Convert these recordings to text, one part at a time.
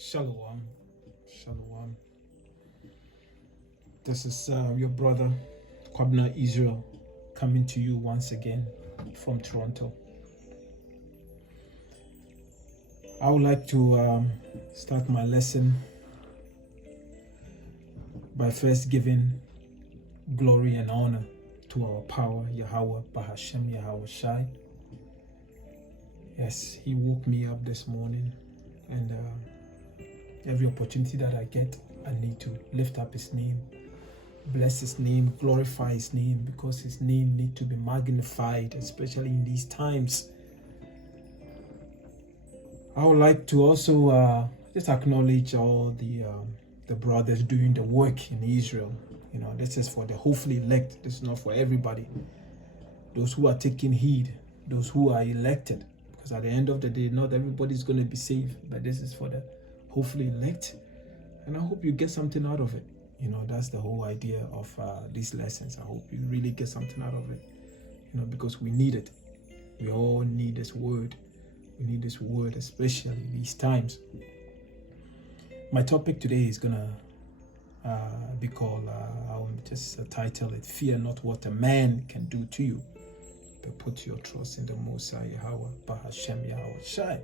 Shalom. Shalom. This is your brother, Kwabna Israel, coming to you once again from Toronto. I would like to start my lesson by first giving glory and honor to our power, Yahawah, Bahashem, Yahawashi. Yes, he woke me up this morning, and every opportunity that I get, I need to lift up his name, bless his name, glorify his name, because his name needs to be magnified, especially in these times. I would like to also just acknowledge all the brothers doing the work in Israel. You know, this is for the hopefully elect. This is not for everybody. Those who are taking heed, those who are elected, because at the end of the day, not everybody's going to be saved, but this is for the hopefully elect, and I hope you get something out of it. You know, that's the whole idea of these lessons. I hope you really get something out of it, you know, because we need it. We all need this word. We need this word, especially these times. My topic today is gonna be called, I'll just title it, "Fear not what a man can do to you, but put your trust in the Most High Yahawah, Bahashem, Yahawashi."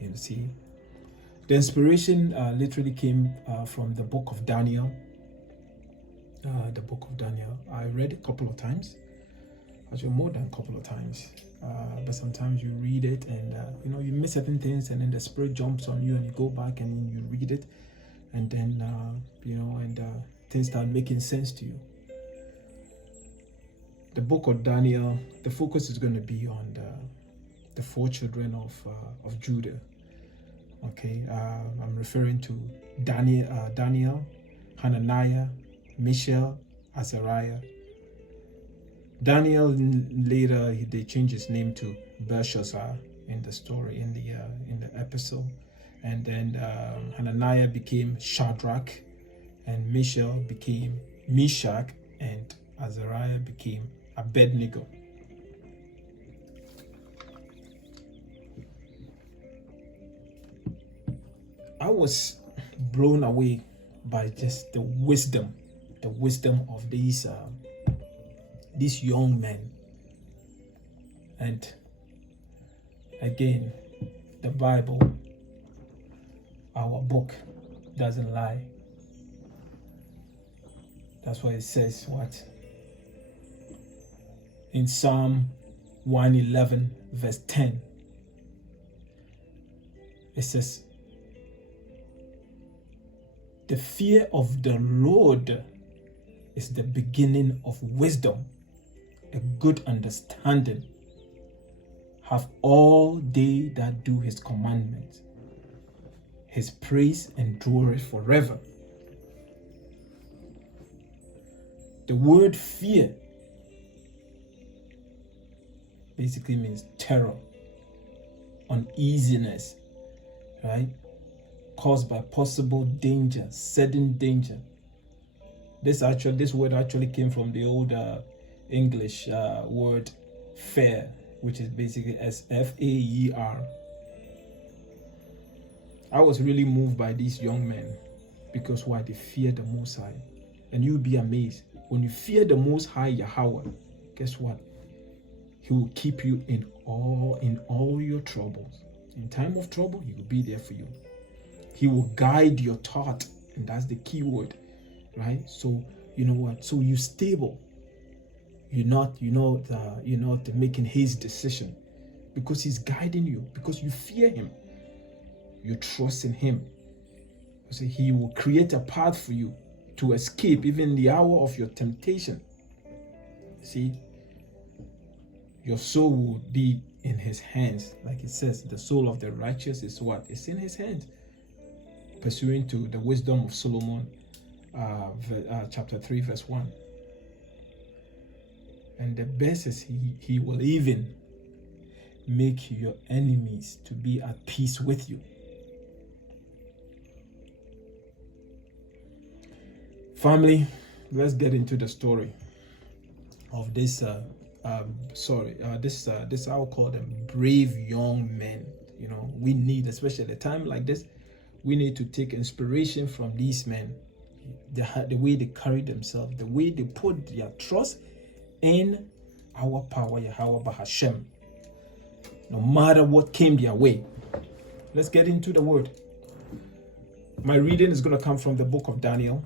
You see, the inspiration literally came from the book of Daniel. The book of Daniel. I read it a couple of times, actually more than a couple of times. But sometimes you read it and you know, you miss certain things, and then the spirit jumps on you and you go back and you read it, and then you know, and things start making sense to you. The book of Daniel, the focus is going to be on the four children of Judah. Okay, I'm referring to Daniel, Hananiah, Mishael, Azariah. Daniel later they changed his name to Belshazzar in the story, in the episode, and then Hananiah became Shadrach, and Mishael became Meshach, and Azariah became Abednego. I was blown away by just the wisdom of these young men. And again, the Bible, our book, doesn't lie. That's why it says what? In Psalm 111, verse 10, it says, "The fear of the Lord is the beginning of wisdom. A good understanding have all they that do his commandments. His praise endureth forever." The word fear basically means terror, uneasiness, right? Caused by possible danger, sudden danger. This word actually came from the old English word fear, which is basically S-F-A-E-R. I was really moved by these young men because why? They fear the Most High. And you'll be amazed. When you fear the Most High Yahawah, guess what? He will keep you in all your troubles. In time of trouble, he will be there for you. He will guide your thought, and that's the key word, right? So you know what? So you're stable. You're not making his decision, because he's guiding you, because you fear him. You trust in him. So he will create a path for you to escape even the hour of your temptation. See, your soul will be in his hands. Like it says, the soul of the righteous is what? It's in his hands. Pursuant to the wisdom of Solomon, chapter 3, verse 1. And the best is he will even make your enemies to be at peace with you. Family, let's get into the story of this this I will call them brave young men. You know, we need, especially at a time like this, We need to take inspiration from these men, the way they carry themselves, the way they put their trust in our power, Yahawah Bahashem, no matter what came their way. Let's get into the word. My reading is going to come from the book of Daniel.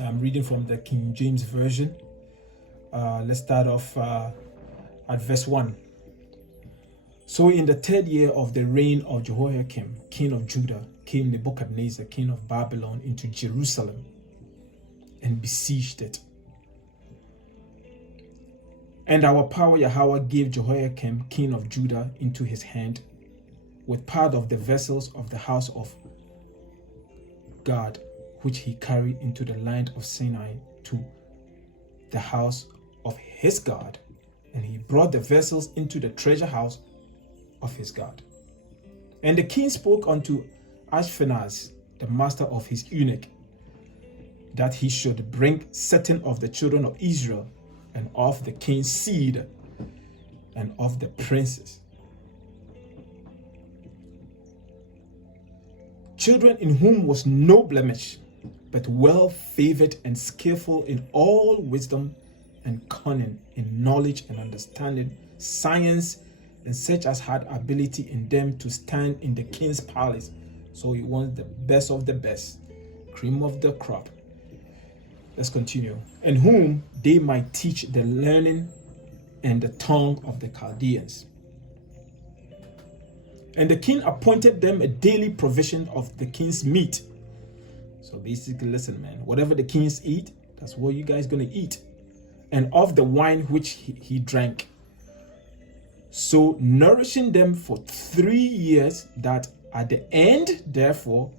I'm reading from the King James Version. Let's start off at verse 1. So in the 3rd year of the reign of Jehoiakim, king of Judah, came Nebuchadnezzar, king of Babylon, into Jerusalem and besieged it. And our power Yahawah gave Jehoiakim, king of Judah, into his hand, with part of the vessels of the house of God, which he carried into the land of Sinai to the house of his God. And he brought the vessels into the treasure house of his God. And the king spoke unto Ashpenaz, the master of his eunuch, that he should bring certain of the children of Israel, and of the king's seed, and of the princes, children in whom was no blemish, but well favored and skillful in all wisdom and cunning, in knowledge and understanding, science, and such as had ability in them to stand in the king's palace. So he wants the best of the best, cream of the crop. Let's continue. And whom they might teach the learning and the tongue of the Chaldeans. And the king appointed them a daily provision of the king's meat. So basically, listen, man, whatever the kings eat, that's what you guys gonna eat. And of the wine which he drank. So nourishing them for 3 years, that at the end, therefore,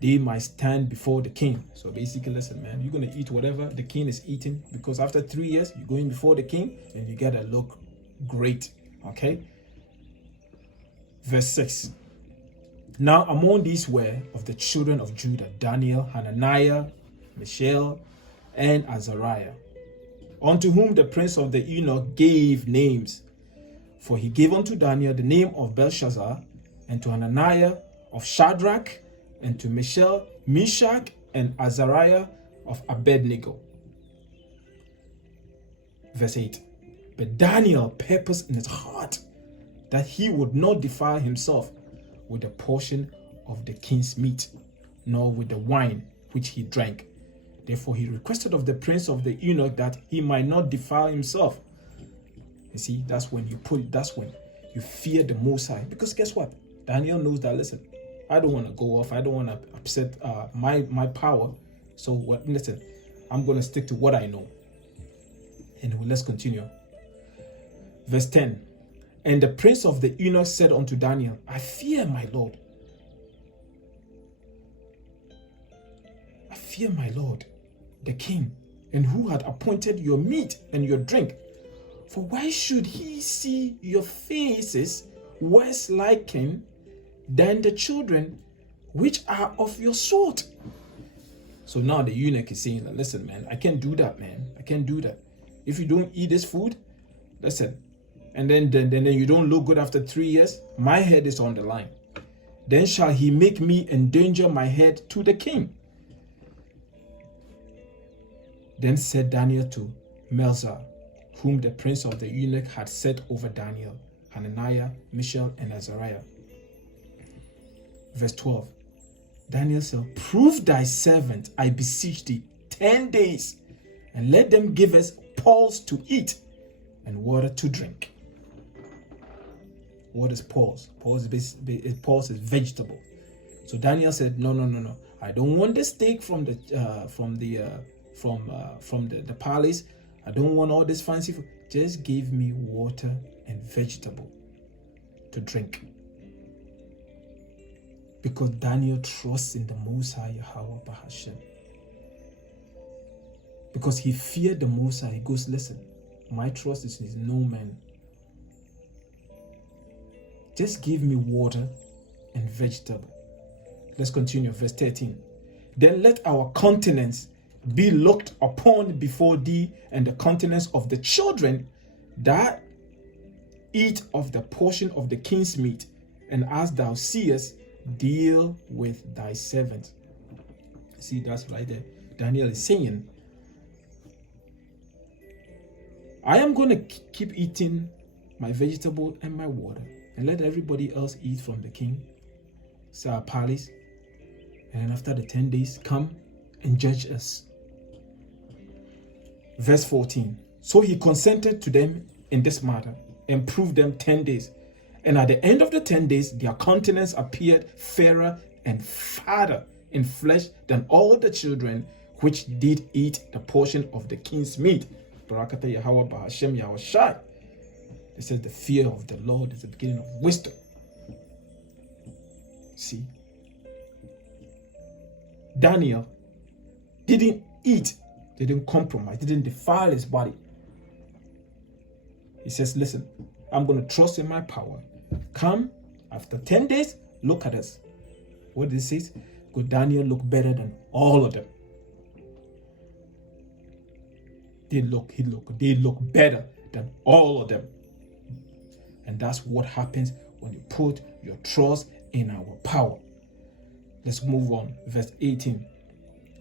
they might stand before the king. So basically, listen, man, you're going to eat whatever the king is eating, because after 3 years, you're going before the king and you got to look great. Okay? Verse 6. Now among these were of the children of Judah, Daniel, Hananiah, Mishael, and Azariah, unto whom the prince of the eunuch gave names. For he gave unto Daniel the name of Belshazzar, and to Hananiah of Shadrach, and to Mishael, Meshach, and Azariah of Abednego. Verse 8. But Daniel purposed in his heart that he would not defile himself with a portion of the king's meat, nor with the wine which he drank. Therefore he requested of the prince of the eunuch that he might not defile himself. You see, that's when you fear the Most High. Because guess what? Daniel knows that, listen, I don't want to go off. I don't want to upset my power. So what? Listen, I'm going to stick to what I know. Anyway, let's continue. Verse 10. And the prince of the eunuch said unto Daniel, I fear my Lord. I fear my Lord, the king, and who had appointed your meat and your drink. For why should he see your faces worse liking than the children which are of your sort? So now the eunuch is saying, listen, man, I can't do that, man. I can't do that. If you don't eat this food, listen, and then you don't look good after 3 years, my head is on the line. Then shall he make me endanger my head to the king. Then said Daniel to Melzar, whom the prince of the eunuch had set over Daniel, Hananiah, Mishael, and Azariah. Verse 12. Daniel said, prove thy servant, I beseech thee, 10 days, and let them give us pulse to eat and water to drink. What is pulse? Pulse is vegetable. So Daniel said, no. I don't want the steak from the palace. I don't want all this fancy food. Just give me water and vegetable to drink. Because Daniel trusts in the Most High Yahawah Bahashem. Because he feared the Most High. He goes, listen, my trust is in no man. Just give me water and vegetable. Let's continue. Verse 13. Then let our countenance be looked upon before thee, and the countenance of the children that eat of the portion of the king's meat. And as thou seest, deal with thy servant. See, that's right there. Daniel is saying, I am going to keep eating my vegetable and my water, and let everybody else eat from the king, our palace. And then after the 10 days, come and judge us. Verse 14. So he consented to them in this matter and proved them 10 days. And at the end of the 10 days, their countenance appeared fairer and fatter in flesh than all the children which did eat the portion of the king's meat. Barakata Yahawah, Bahashem, Yahawashi. It says the fear of the Lord is the beginning of wisdom. See, Daniel didn't eat, didn't compromise, didn't defile his body. He says, listen, I'm going to trust in my power. Come, after 10 days, look at us. What it says? Could Daniel look better than all of them? They look better than all of them. And that's what happens when you put your trust in our power. Let's move on. Verse 18.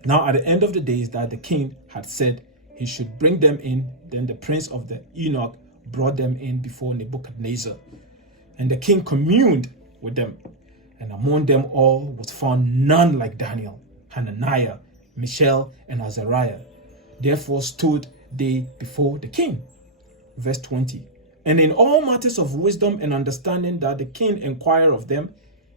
Now at the end of the days that the king had said he should bring them in, then the prince of the eunuch brought them in before Nebuchadnezzar. And the king communed with them. And among them all was found none like Daniel, Hananiah, Mishael, and Azariah. Therefore stood they before the king. Verse 20. And in all matters of wisdom and understanding that the king inquired of them,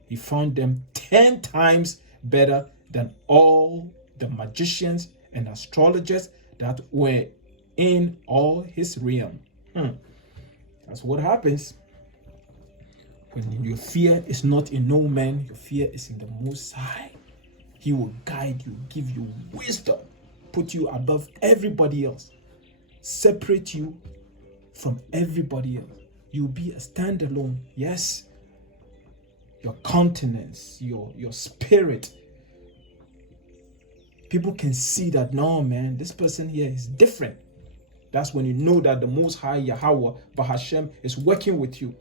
he found them 10 times better than all the magicians and astrologers that were in all his realm. That's what happens when your fear is not in no man, your fear is in the Most High. He will guide you, give you wisdom, put you above everybody else, separate you from everybody else. You'll be a standalone. Yes, your countenance, your spirit, people can see that, no man, this person here is different. That's when you know that the Most High Yahawah, Bahashem, is working with you.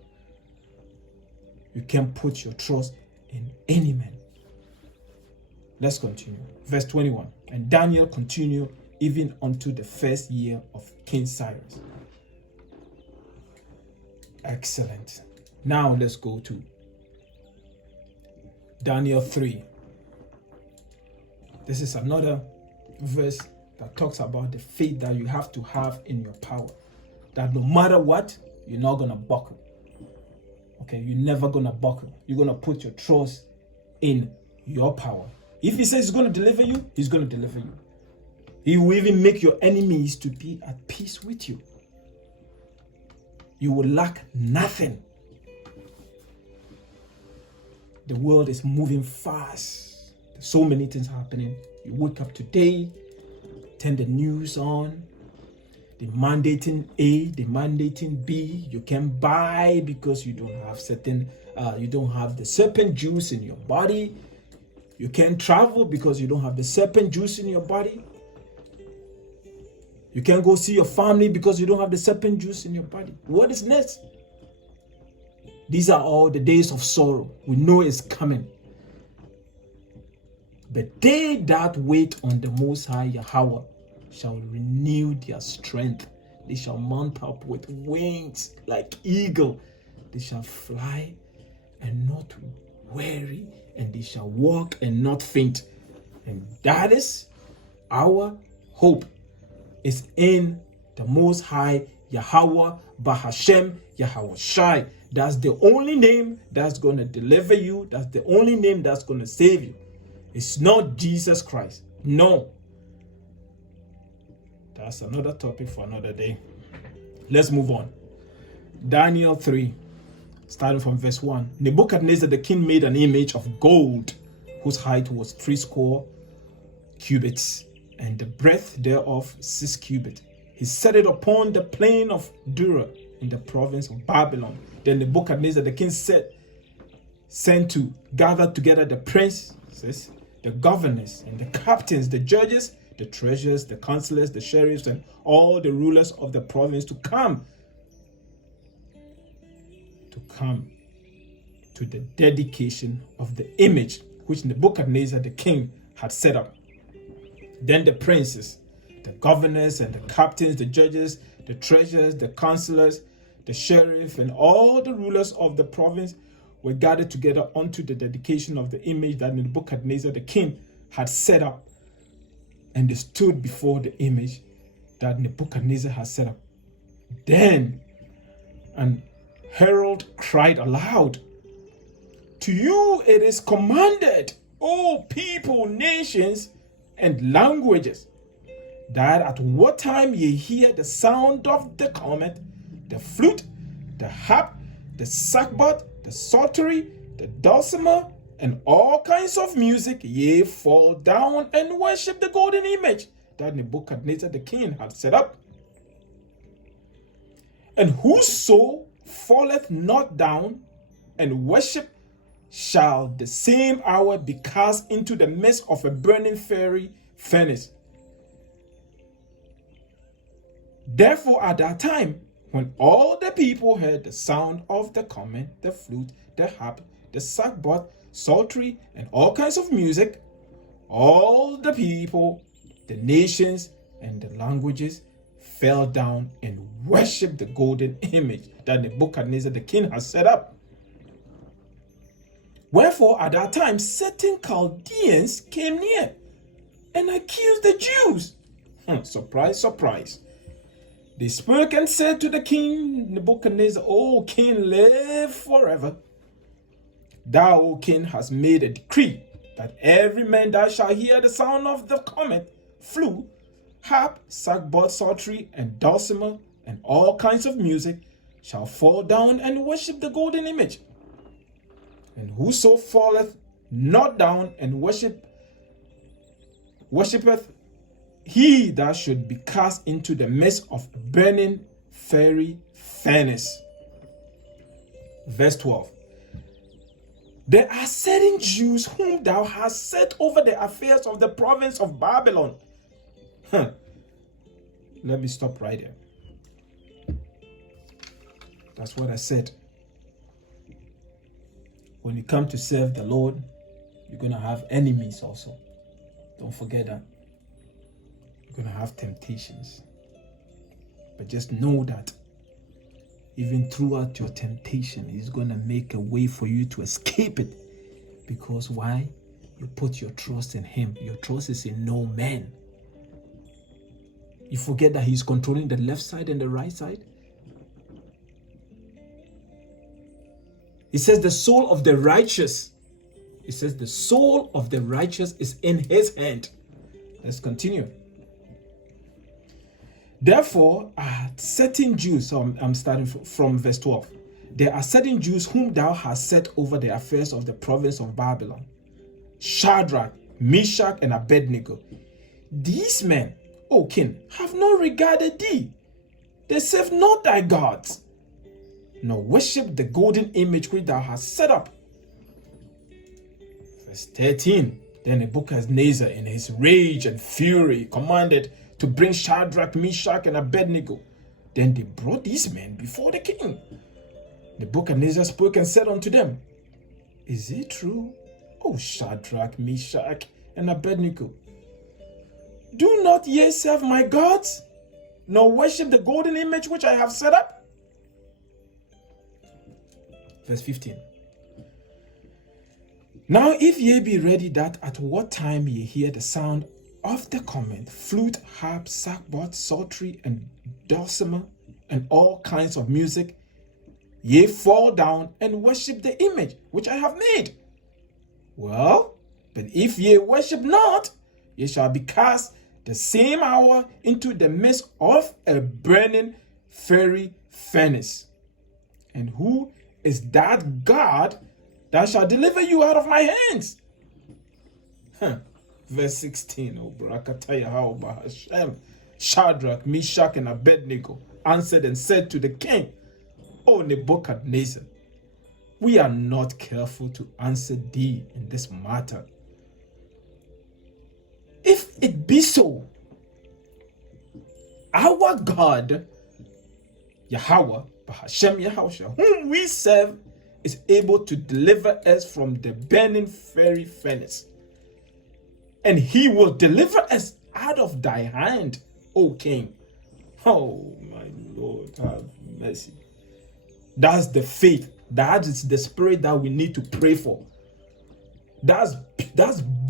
You can't put your trust in any man. Let's continue. Verse 21. And Daniel continued even unto the first year of King Cyrus. Excellent. Now let's go to Daniel 3. This is another verse that talks about the faith that you have to have in your power. That no matter what, you're not going to buckle. Okay, you're never going to buckle. You're going to put your trust in your power. If he says he's going to deliver you, he's going to deliver you. He will even make your enemies to be at peace with you. You will lack nothing. The world is moving fast. There's so many things happening. You wake up today, turn the news on. They're mandating A, they're mandating B. You can't buy because you don't have you don't have the serpent juice in your body. You can't travel because you don't have the serpent juice in your body. You can't go see your family because you don't have the serpent juice in your body. What is next? These are all the days of sorrow. We know it's coming. But they that wait on the Most High Yahawah shall renew their strength. They shall mount up with wings like eagle. They shall fly and not weary, and they shall walk and not faint. And that is our hope. Is in the Most High Yahawah, Bahashem, Yahawashi. That's the only name that's going to deliver you. That's the only name that's going to save you. It's not Jesus Christ. No. That's another topic for another day. Let's move on. Daniel 3, starting from verse 1. Nebuchadnezzar the king made an image of gold, whose height was 80 cubits, and the breadth thereof 6 cubits. He set it upon the plain of Dura in the province of Babylon. Then Nebuchadnezzar the king sent to gather together the princes, the governors, and the captains, the judges, the treasurers, the counselors, the sheriffs, and all the rulers of the province to come to the dedication of the image which Nebuchadnezzar the king had set up. Then the princes, the governors and the captains, the judges, the treasurers, the counselors, the sheriff, and all the rulers of the province were gathered together unto the dedication of the image that Nebuchadnezzar the king had set up. And they stood before the image that Nebuchadnezzar had set up. Then an herald cried aloud, "To you it is commanded, O people, nations, and languages, that at what time ye hear the sound of the cornet, the flute, the harp, the sackbut, the psaltery, the dulcimer, and all kinds of music, ye fall down and worship the golden image that Nebuchadnezzar the king had set up. And whoso falleth not down and worship shall the same hour be cast into the midst of a burning fiery furnace. Therefore at that time, when all the people heard the sound of the cornet, the flute, the harp, the sackbut, psaltery, and all kinds of music, all the people, the nations, and the languages fell down and worshipped the golden image that Nebuchadnezzar the king had set up. Wherefore at that time certain Chaldeans came near and accused the Jews. Surprise, surprise. They spoke and said to the king Nebuchadnezzar, O king, live forever. Thou, O king, hast made a decree that every man that shall hear the sound of the cornet, flute, harp, sackbut, psaltery, and dulcimer, and all kinds of music, shall fall down and worship the golden image. And whoso falleth not down and worshipeth, he that should be cast into the midst of a burning fiery furnace. Verse 12. There are certain Jews whom thou hast set over the affairs of the province of Babylon. Let me stop right there. That's what I said. When you come to serve the Lord, you're going to have enemies also. Don't forget that. You're going to have temptations. But just know that even throughout your temptation, He's going to make a way for you to escape it. Because why? You put your trust in Him. Your trust is in no man. You forget that He's controlling the left side and the right side. It says the soul of the righteous. It says the soul of the righteous is in His hand. Let's continue. Therefore, certain Jews, so I'm starting from verse 12. There are certain Jews whom thou hast set over the affairs of the province of Babylon. Shadrach, Meshach, and Abednego. These men, O king, have not regarded thee. They serve not thy gods, nor worship the golden image which thou hast set up. Verse 13. Then Nebuchadnezzar, in his rage and fury, commanded to bring Shadrach, Meshach, and Abednego. Then they brought these men before the king. Nebuchadnezzar spoke and said unto them, Is it true, O Shadrach, Meshach, and Abednego? Do not ye serve my gods, nor worship the golden image which I have set up? Verse 15. Now if ye be ready that at what time ye hear the sound of the cornet, flute, harp, sackbut, psaltery, and dulcimer, and all kinds of music, ye fall down and worship the image which I have made. Well, but if ye worship not, ye shall be cast the same hour into the midst of a burning fiery furnace. And who is that God that shall deliver you out of my hands? Verse 16. Oh, Barakata Yahawah, Bahashem. Shadrach, Meshach, and Abednego answered and said to the king, O Nebuchadnezzar, we are not careful to answer thee in this matter. If it be so, our God, Yahawah, Bahashem Yahawashi, whom we serve, is able to deliver us from the burning fiery furnace. And he will deliver us out of thy hand, O king. Oh, my Lord, have mercy. That's the faith. That is the spirit that we need to pray for. That's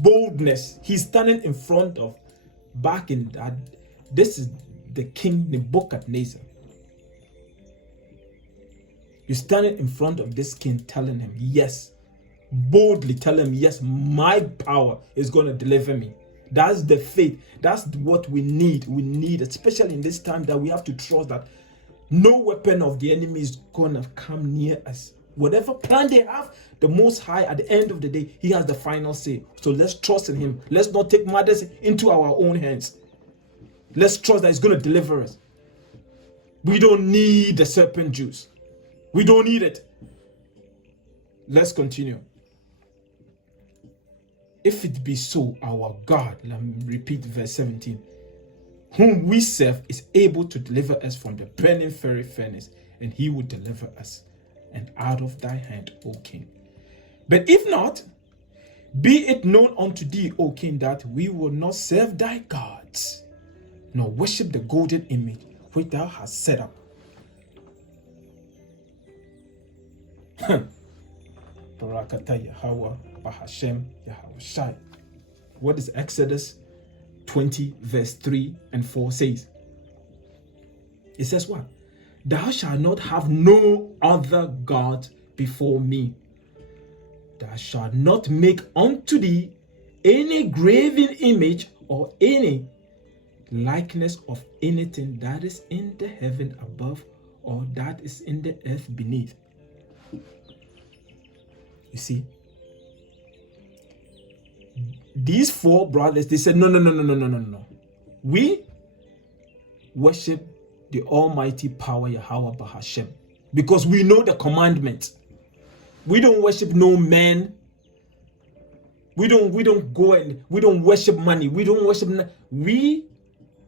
boldness. He's standing in front of, back in that. This is the king Nebuchadnezzar. You're standing in front of this king telling him, yes, boldly tell him, yes, my power is going to deliver me. That's the faith. That's what we need. We need, especially in this time, that we have to trust that no weapon of the enemy is going to come near us. Whatever plan they have, the Most High, at the end of the day, he has the final say. So let's trust in him. Let's not take matters into our own hands. Let's trust that he's going to deliver us. We don't need the serpent juice. We don't need it. Let's continue. If it be so, our God, let me repeat verse 17, whom we serve is able to deliver us from the burning fiery furnace, and he will deliver us and out of thy hand, O king. But if not, be it known unto thee, O king, that we will not serve thy gods, nor worship the golden image which thou hast set up. Barakata Yahawah, Bahashem, Yahawashi. What does Exodus 20 verse 3 and 4 says? It says what? Thou shalt not have no other God before me. Thou shalt not make unto thee any graven image or any likeness of anything that is in the heaven above or that is in the earth beneath. You see, these four brothers, they said, no. We worship the almighty power Yahawah Bahashem because we know the commandment. We don't worship no man. We don't go and we don't worship money. We don't worship. We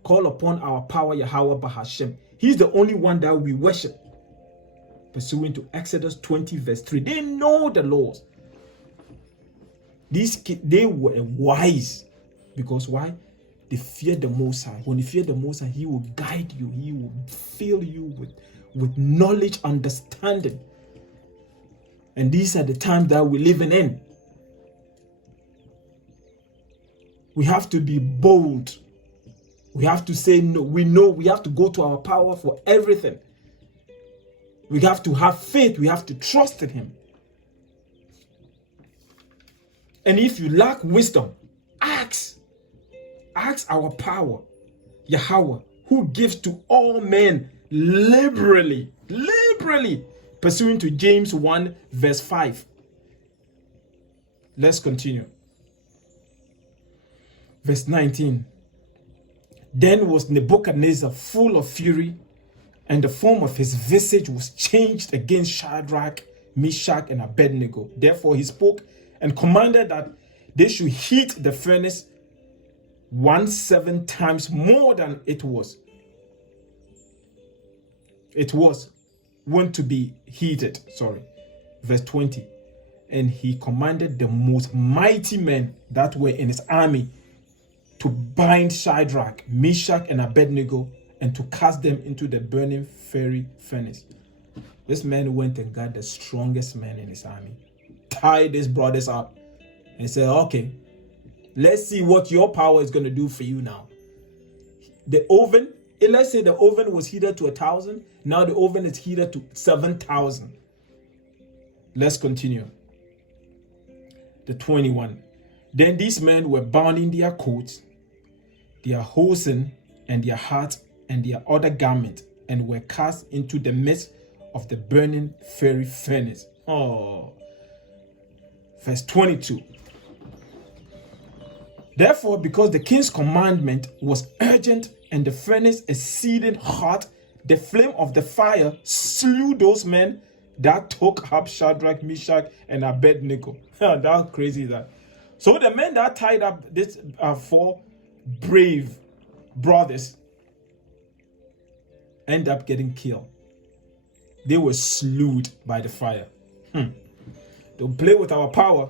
call upon our power Yahawah Bahashem. He's the only one that we worship. Pursuant to Exodus 20 verse 3. They know the laws. These kids, they were wise. Because why? They fear the Most High. When you fear the Most High, he will guide you. He will fill you with knowledge, understanding. And these are the times that we're living in. We have to be bold. We have to say no. We know we have to go to our power for everything. We have to have faith. We have to trust in him. And if you lack wisdom, ask. Ask our power, Yahawah, who gives to all men liberally, pursuant to James 1 verse 5. Let's continue. Verse 19. Then was Nebuchadnezzar full of fury, and the form of his visage was changed against Shadrach, Meshach, and Abednego. Therefore he spoke and commanded that they should heat the furnace 17 times more than it was. It was wont to be heated. Verse 20. And he commanded the most mighty men that were in his army to bind Shadrach, Meshach, and Abednego and to cast them into the burning fiery furnace. This man went and got the strongest man in his army, tied his brothers up, and said, okay, let's see what your power is going to do for you now. The oven, let's say the oven was heated to 1,000. Now the oven is heated to 7,000. Let's continue. The 21. Then these men were bound in their coats, their hosen, and their hats, and their other garment, and were cast into the midst of the burning fiery furnace. Verse 22. Therefore, because the king's commandment was urgent and the furnace exceeding hot, the flame of the fire slew those men that took up Shadrach, Meshach, and Abednego. That's crazy that. So the men that tied up these four brave brothers end up getting killed. They were slew by the fire. Don't play with our power.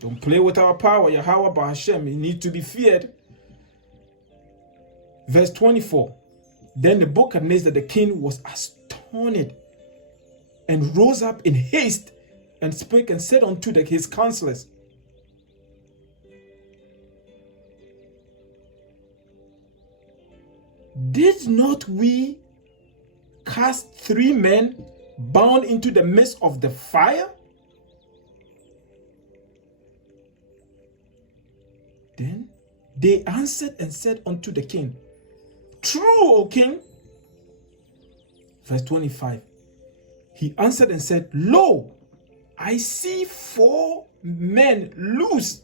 Don't play with our power. Yahawah Bahashem, you need to be feared. Verse 24. Then Nebuchadnezzar the king was astonished and rose up in haste and spake and said unto his counselors, did not we cast 3 men bound into the midst of the fire? Then they answered and said unto the king, true, O king. Verse 25. He answered and said, lo, I see 4 men loose.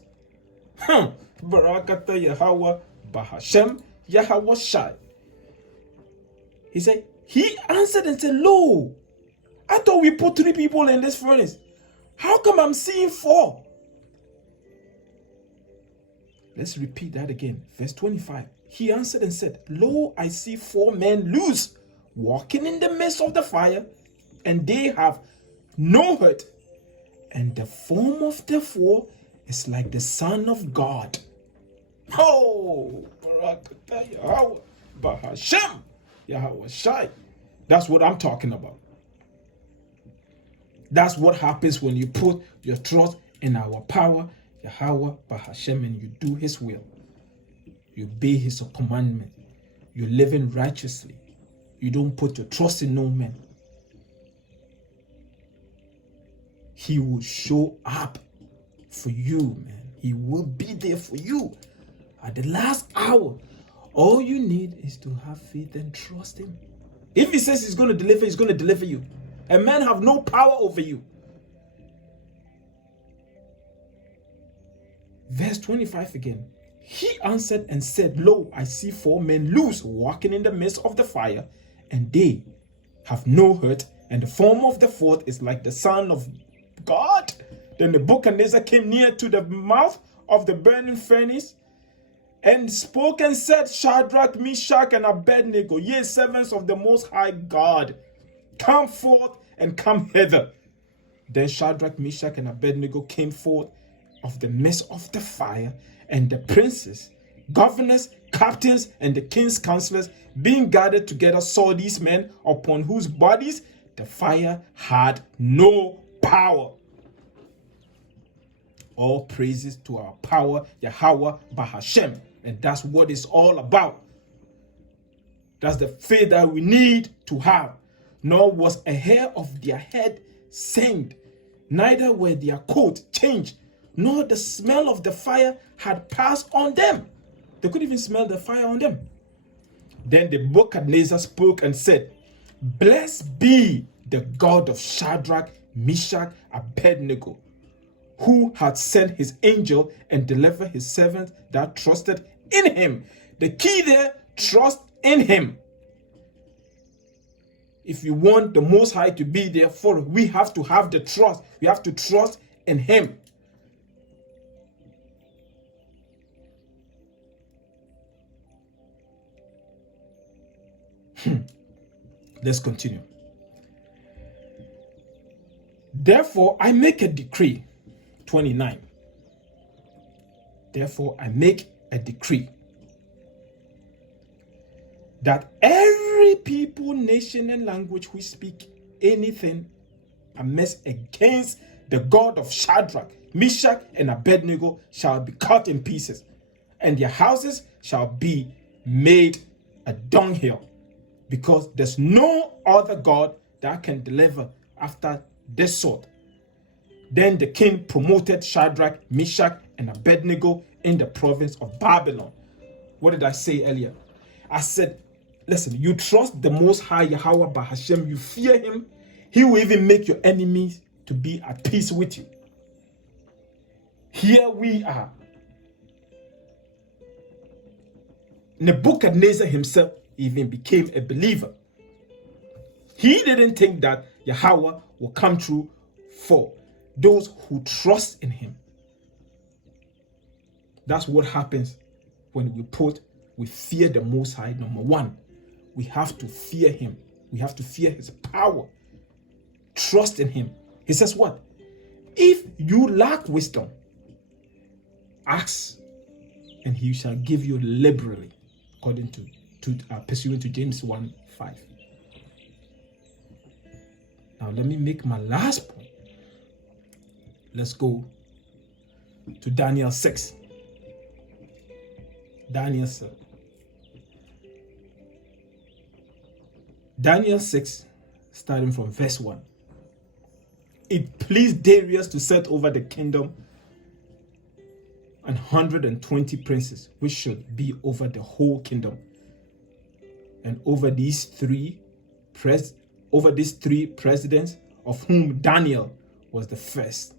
Barakata Yahawah Bahashem Yahawashi. He said, he answered and said, lo, I thought we put 3 people in this furnace. How come I'm seeing 4? Let's repeat that again. Verse 25. He answered and said, lo, I see 4 men loose, walking in the midst of the fire, and they have no hurt. And the form of the 4 is like the Son of God. Oh, Barakata Yahawah Bahashem Yahawashi. That's what I'm talking about. That's what happens when you put your trust in our power, Yahawah Bahashem, and you do his will. You obey his commandment. You're living righteously. You don't put your trust in no man. He will show up for you, man. He will be there for you at the last hour. All you need is to have faith and trust him. If he says he's going to deliver, he's going to deliver you. A man have no power over you. Verse 25 again. He answered and said, lo, I see 4 men loose, walking in the midst of the fire, and they have no hurt, and the form of the 4th is like the Son of God. Then Nebuchadnezzar came near to the mouth of the burning furnace, and spoke and said, Shadrach, Meshach, and Abednego, ye servants of the Most High God, come forth and come hither. Then Shadrach, Meshach, and Abednego came forth of the midst of the fire, and the princes, governors, captains, and the king's counselors, being gathered together, saw these men, upon whose bodies the fire had no power. All praises to our power, Yahawah Bahashem. And that's what it's all about. That's the faith that we need to have. Nor was a hair of their head singed, neither were their coat changed, nor the smell of the fire had passed on them. They couldn't even smell the fire on them. Then the Nebuchadnezzar spoke and said, blessed be the God of Shadrach, Meshach, Abednego, who had sent his angel and delivered his servants that trusted in him. The key there, trust in him. If you want the Most High to be there for us, we have to have the trust. We have to trust in him. Let's continue. Therefore, I make a decree. 29. Therefore, I make a decree that every people, nation, and language who speak anything amiss against the God of Shadrach, Meshach, and Abednego shall be cut in pieces, and their houses shall be made a dunghill, because there's no other God that can deliver after this sort. Then the king promoted Shadrach, Meshach, and Abednego in the province of Babylon. What did I say earlier? I said, listen, you trust the Most High Yahawah Bahashem, you fear him, he will even make your enemies to be at peace with you. Here we are. Nebuchadnezzar himself even became a believer. He didn't think that Yahawah will come true for those who trust in him. That's what happens when we fear the Most High. Number one, we have to fear him. We have to fear his power. Trust in him. He says what? If you lack wisdom, ask, and he shall give you liberally, according to pursuant to James 1:5. Now let me make my last point. Let's go to Daniel 6. Daniel 6, starting from verse 1. It pleased Darius to set over the kingdom 120 princes, which should be over the whole kingdom, and over these three presidents, of whom Daniel was the first.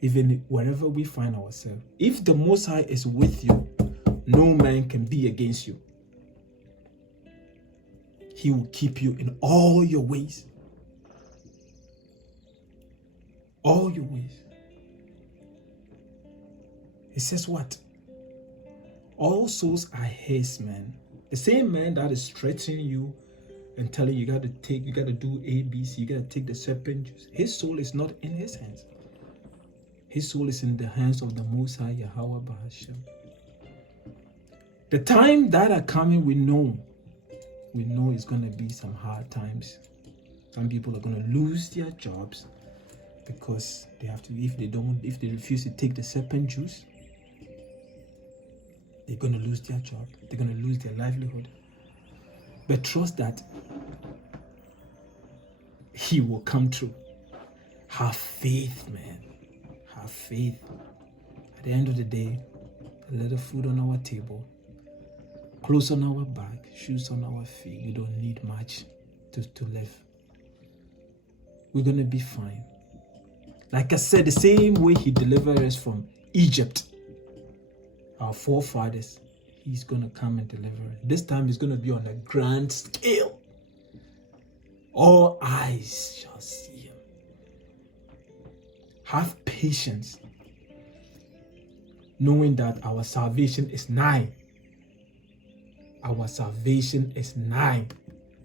Even wherever we find ourselves, if the Most High is with you, no man can be against you. He will keep you in all your ways. All your ways. He says what? All souls are his, man. The same man that is threatening you and telling you got to do A, B, C, you got to take the serpent juice. His soul is not in his hands. His soul is in the hands of the Most High, Yahawah, Bahashem. The time that are coming, we know it's going to be some hard times. Some people are going to lose their jobs because they have to, if they refuse to take the serpent juice, they're going to lose their job. They're going to lose their livelihood. But trust that he will come through. Have faith, man. Have faith. At the end of the day, a little food on our table, clothes on our back, shoes on our feet. We don't need much to live. We're going to be fine. Like I said, the same way he delivered us from Egypt, our forefathers, he's going to come and deliver us. This time it's going to be on a grand scale. All eyes shall see him. Have patience, knowing that our salvation is nigh. Our salvation is nigh.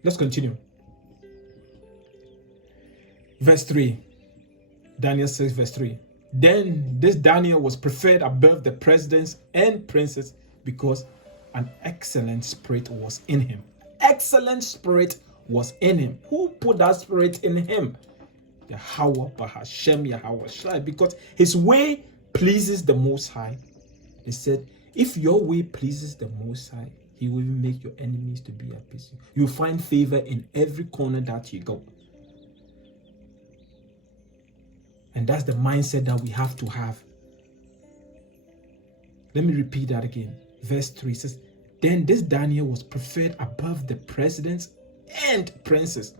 Let's continue. Verse 3. Daniel 6, verse 3. Then this Daniel was preferred above the presidents and princes because an excellent spirit was in him. Excellent spirit was in him. Who put that spirit in him? Yahawah, Bahashem, Yahawashi, because his way pleases the Most High. He said, if your way pleases the Most High, he will even make your enemies to be at peace. You find favor in every corner that you go. And that's the mindset that we have to have. Let me repeat that again. Verse 3 says, then this Daniel was preferred above the presidents and princes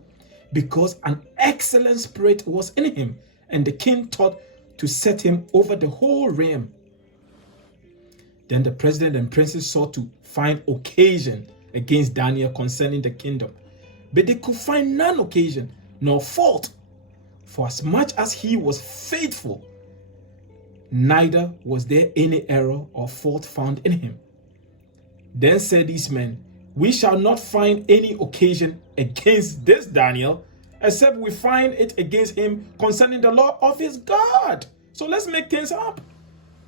because an excellent spirit was in him, and the king thought to set him over the whole realm. Then the president and princes sought to find occasion against Daniel concerning the kingdom, but they could find none occasion nor fault, for as much as he was faithful, neither was there any error or fault found in him. Then said these men, we shall not find any occasion against this Daniel, except we find it against him concerning the law of his God. So let's make things up.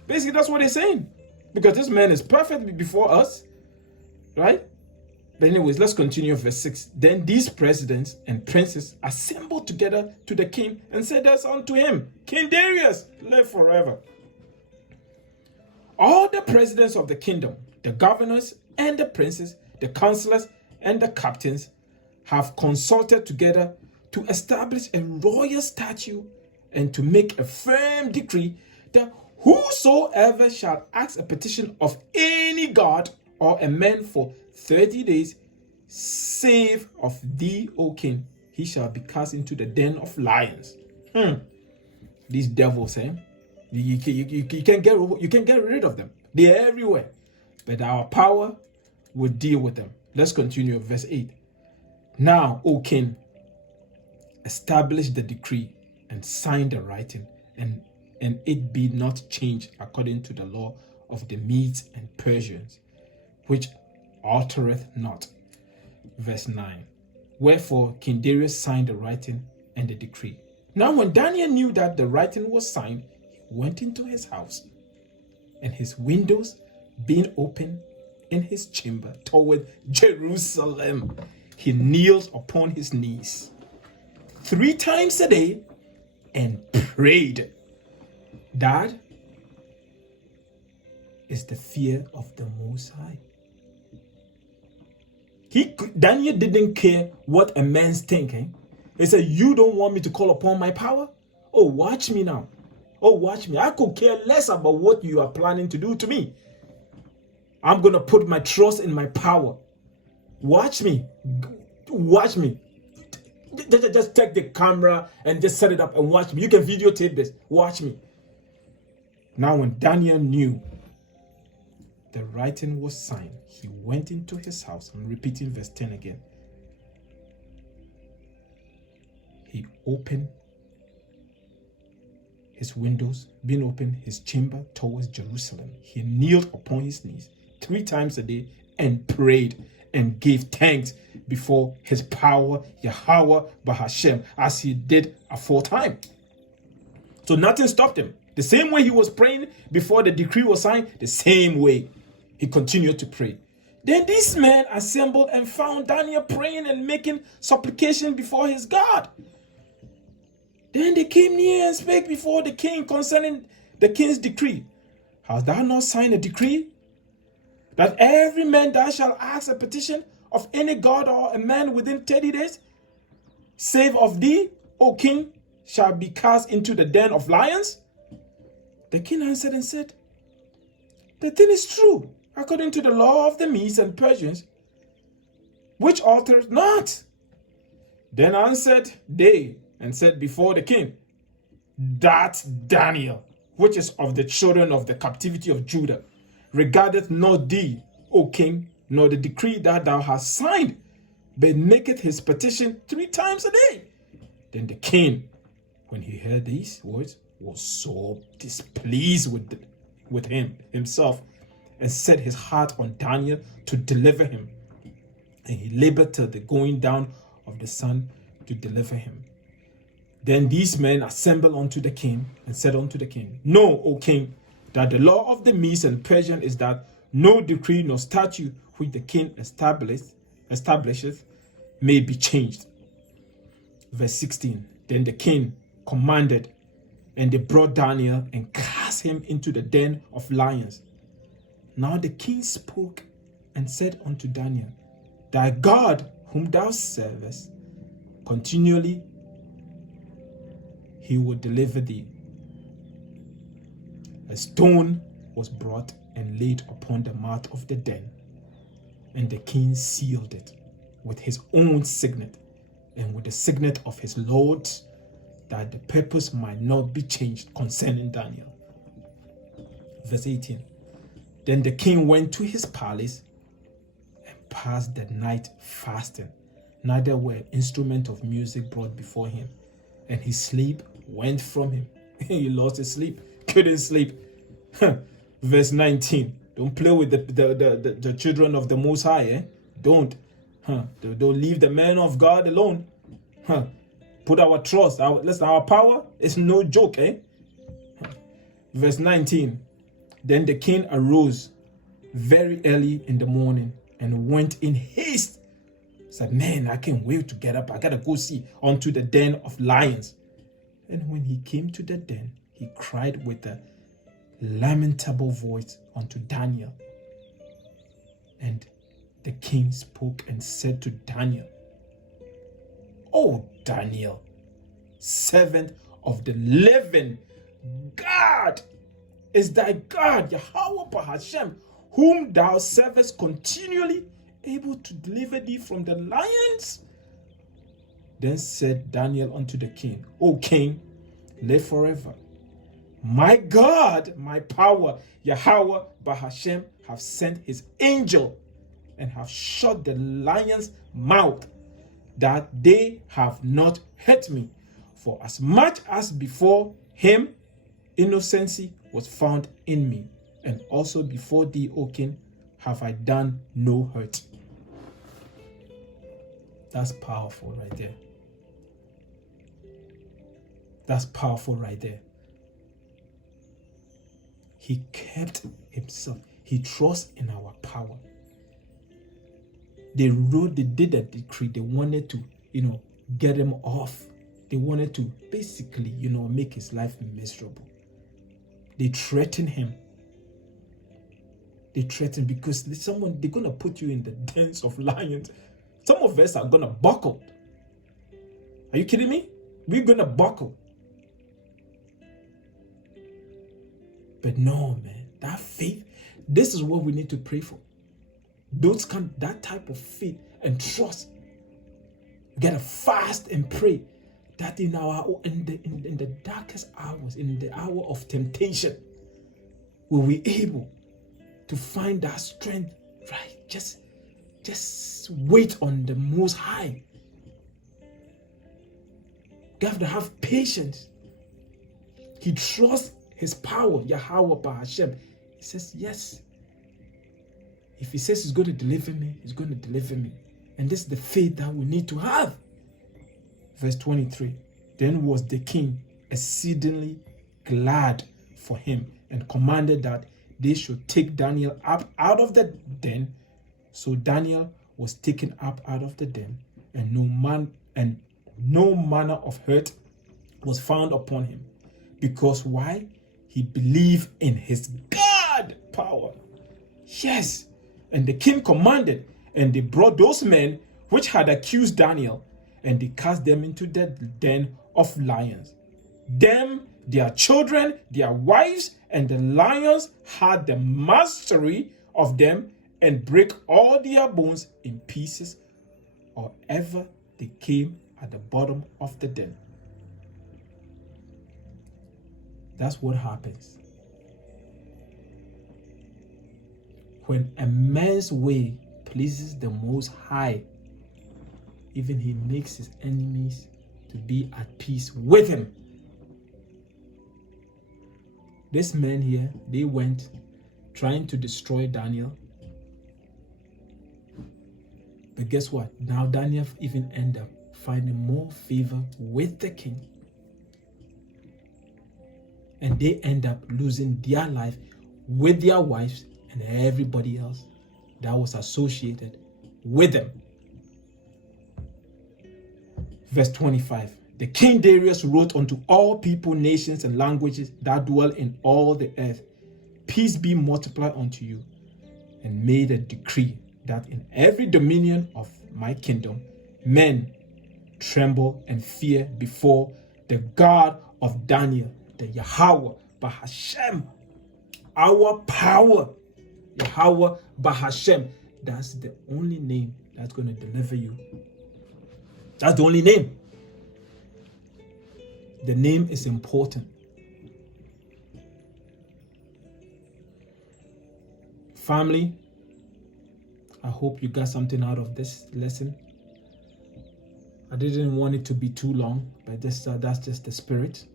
Basically, that's what they're saying. Because this man is perfect before us, right? But anyways, let's continue verse 6. Then these presidents and princes assembled together to the king and said thus unto him, King Darius, live forever. All the presidents of the kingdom, the governors and the princes, the counselors and the captains have consulted together to establish a royal statute and to make a firm decree that whosoever shall ask a petition of any god or a man for 30 days, save of thee, O king, he shall be cast into the den of lions. These devils, you can't get rid of them. They're everywhere. But our power will deal with them. Let's continue verse 8. Now, O king, establish the decree and sign the writing, and it be not changed according to the law of the Medes and Persians, which altereth not. Verse 9. Wherefore King Darius signed the writing and the decree. Now when Daniel knew that the writing was signed, he went into his house, and his windows being open in his chamber toward Jerusalem, he kneels upon his knees 3 times a day and prayed. That is the fear of the Most High. Daniel didn't care what a man's thinking. He said, you don't want me to call upon my power? Oh, watch me now. Oh, watch me. I could care less about what you are planning to do to me. I'm going to put my trust in my power. Watch me. Watch me. Just take the camera and just set it up and watch me. You can videotape this. Watch me. Now when Daniel knew the writing was signed, he went into his house. I'm repeating verse 10 again. He opened his windows, being open, his chamber towards Jerusalem. He kneeled upon his knees 3 times a day and prayed and gave thanks before his power, Yahawah, Bahashem, as he did aforetime. So nothing stopped him. The same way he was praying before the decree was signed, the same way he continued to pray. Then these men assembled and found Daniel praying and making supplication before his God. Then they came near and spake before the king concerning the king's decree. Hast thou not signed a decree that every man that shall ask a petition of any god or a man within 30 days, save of thee, O king, shall be cast into the den of lions? The king answered and said, the thing is true, according to the law of the Medes and Persians, which alters not. Then answered they and said before the king, that Daniel, which is of the children of the captivity of Judah, regardeth not thee, O king, nor the decree that thou hast signed, but maketh his petition 3 times a day. Then the king, when he heard these words, was so displeased with himself, and set his heart on Daniel to deliver him. And he labored till the going down of the sun to deliver him. Then these men assembled unto the king and said unto the king, know, O king, that the law of the Medes and Persians is that no decree nor statute which the king establisheth may be changed. Verse 16. Then the king commanded, and they brought Daniel and cast him into the den of lions. Now the king spoke and said unto Daniel, thy God whom thou servest continually, he will deliver thee. A stone was brought and laid upon the mouth of the den, and the king sealed it with his own signet and with the signet of his lord, that the purpose might not be changed concerning Daniel. Verse 18. Then the king went to his palace and passed the night fasting. Neither were instruments of music brought before him, and his sleep went from him. He lost his sleep, couldn't sleep. Verse 19. Don't play with the children of the Most High. Don't leave the man of God alone. Put our trust, our power is no joke. Verse 19. Then the king arose very early in the morning and went in haste. Said, man, I can't wait to get up. I gotta go see unto the den of lions. And when he came to the den, he cried with a lamentable voice unto Daniel. And the king spoke and said to Daniel, O Daniel, servant of the living God, is thy God, Yahawah Bahashem, whom thou servest continually, able to deliver thee from the lions? Then said Daniel unto the king, O king, live forever. My God, my power, Yahawah Bahashem, have sent his angel and have shut the lion's mouth, that they have not hurt me. For as much as before him innocency was found in me, and also before thee, O king, have I done no hurt. That's powerful right there. That's powerful right there. He kept himself. He trusts in our power. They did a decree. They wanted to, get him off. They wanted to basically, make his life miserable. They threatened him. They threatened because they're going to put you in the dens of lions. Some of us are going to buckle. Are you kidding me? We're going to buckle. But no, man, that faith, this is what we need to pray for. That type of faith and trust. We gotta fast and pray that in the darkest hours, in the hour of temptation, we'll be able to find that strength, right? Just wait on the Most High. You have to have patience. He trusts his power, Yahawah, Bahashem. He says, yes. If he says he's going to deliver me, he's going to deliver me. And this is the faith that we need to have. Verse 23. Then was the king exceedingly glad for him and commanded that they should take Daniel up out of the den. So Daniel was taken up out of the den, and no manner of hurt was found upon him. Because why? He believed in his God power. Yes. And the king commanded, and they brought those men which had accused Daniel, and they cast them into the den of lions. Them, their children, their wives, and the lions had the mastery of them, and break all their bones in pieces, or ever they came at the bottom of the den. That's what happens when a man's way pleases the Most High. Even he makes his enemies to be at peace with him. This men here, they went trying to destroy Daniel. But guess what? Now Daniel even ended up finding more favor with the king. And they end up losing their life with their wives and everybody else that was associated with them. Verse 25. The king Darius wrote unto all people, nations, and languages that dwell in all the earth, peace be multiplied unto you, and made a decree that in every dominion of my kingdom men tremble and fear before the God of Daniel, the Yahawah, Bahashem, our power. Yahawah, Bahashem. That's the only name that's going to deliver you. That's the only name. The name is important. Family, I hope you got something out of this lesson. I didn't want it to be too long, but that's just the spirit.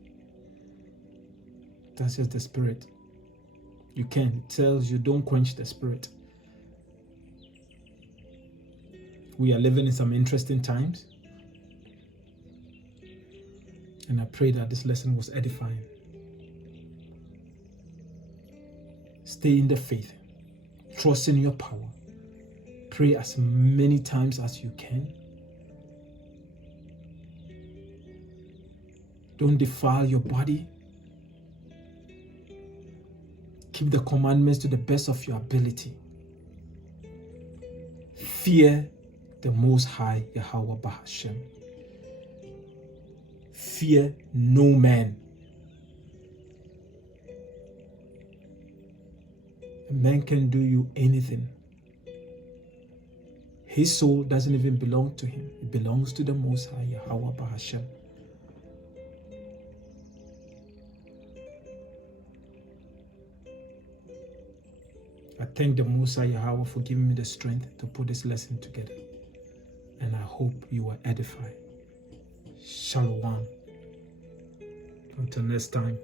That's just the spirit. It tells you don't quench the spirit. We are living in some interesting times. And I pray that this lesson was edifying. Stay in the faith. Trust in your power. Pray as many times as you can. Don't defile your body. Keep the commandments to the best of your ability. Fear the Most High, Yahawah, Bahashem. Fear no man. A man can do you anything. His soul doesn't even belong to him. It belongs to the Most High, Yahawah, Bahashem. I thank the Most High, Yahawah, for giving me the strength to put this lesson together. And I hope you are edified. Shalom. Until next time.